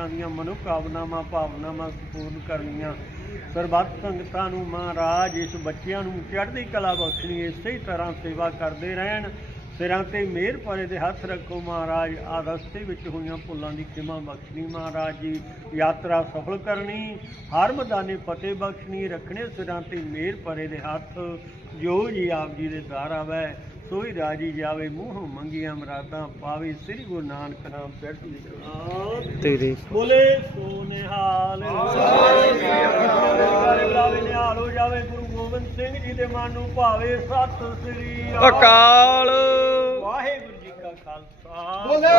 ਸੰਗਤਾਂ ਦੀਆਂ ਮਨੋਕਾਮਨਾਵਾਂ, ਭਾਵਨਾਵਾਂ ਸੰਪੂਰਨ ਕਰਨੀਆਂ। ਸਰਬੱਤ ਸੰਗਤਾਂ ਨੂੰ ਮਹਾਰਾਜ, ਇਸ ਬੱਚਿਆਂ ਨੂੰ ਚੜ੍ਹਦੀ ਕਲਾ ਬਖਸ਼ਣੀ, ਇਸੇ ਤਰ੍ਹਾਂ ਸੇਵਾ ਕਰਦੇ ਰਹਿਣ। ਸਿਰਾਂ ਤੇ ਮਿਹਰ ਭਰੇ ਦੇ ਹੱਥ ਰੱਖੋ ਮਹਾਰਾਜ ਆਹ ਰਸਤੇ ਵਿੱਚ ਹੋਈਆਂ ਭੁੱਲਾਂ ਦੀ ਖਿਮਾ ਬਖਸ਼ਣੀ ਮਹਾਰਾਜ ਜੀ। ਯਾਤਰਾ ਸਫਲ ਕਰਨੀ, ਹਰ ਮਦਾਨੇ ਫਤਿਹ ਬਖਸ਼ਣੀ, ਰੱਖਣੇ ਸਿਰਾਂ ਤੇ ਮਿਹਰ ਭਰੇ ਦੇ ਹੱਥ। ਜੋ ਜੀ ਆਪ ਜੀ ਦੇ ਦਰ ਆਵੈ ਸੋਈ ਰਾਜੀ ਜਾਵੇ ਮੂੰਹੋਂ ਮੰਗੀਆਂ ਮਰਾਦਾਂ ਪਾਵੇ ਸ੍ਰੀ ਗੁਰੂ ਨਾਨਕ ਨਾਮ ਚੜ੍ਹਦੀ ਕਲਾ ਤੇਰੇ ਬੋਲੇ ਸੋ ਨਿਹਾਲ ਸਾਰੇ ਬੁਲਾਵੇ ਨਿਹਾਲ ਹੋ ਜਾਵੇ ਗੁਰੂ ਗੋਬਿੰਦ ਸਿੰਘ ਜੀ ਦੇ ਮਨ ਨੂੰ ਭਾਵੇ ਸਤਿ ਸ੍ਰੀ ਅਕਾਲ। ਵਾਹਿਗੁਰੂ ਜੀ ਕਾ ਖਾਲਸਾ। ਬੋਲੇ